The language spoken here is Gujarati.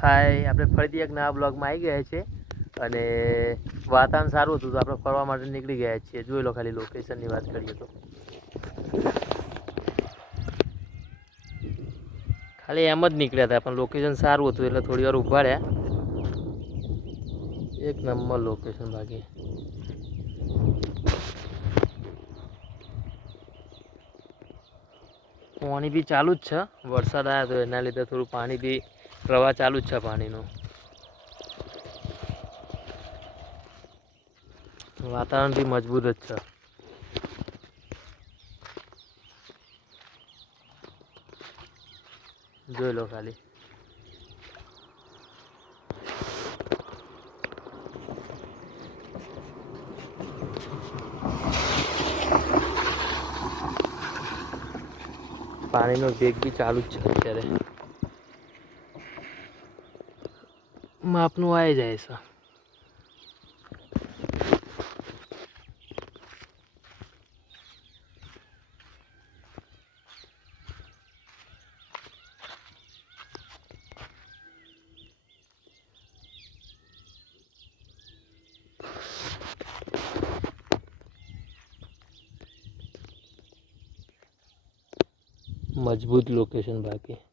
હાય, આપણે ફરીથી એક નવા બ્લોગમાં આવી ગયા છે અને વાતાવરણ સારું હતું તો આપણે ફરવા માટે નીકળી ગયા છીએ. જોઈ લો ખાલી લોકેશનની વાત કરીએ તો ખાલી એમ જ નીકળ્યા હતા, પણ લોકેશન સારું હતું એટલે થોડી વાર ઊભા રહ્યા. એક નંબર લોકેશન બાકી. પાણી બી ચાલુ જ છે. વરસાદ આવ્યો તો એના લીધે થોડું પાણી બી પ્રવાહ ચાલુ જ છે પાણીનો. વાતાવરણ બી મજબૂત જ છે. જોઈ લો ખાલી. પાણીનો વેગ બી ચાલુ જ છે અત્યારે. માપનું આવી જાય છે. મજબૂત લોકેશન બાકી.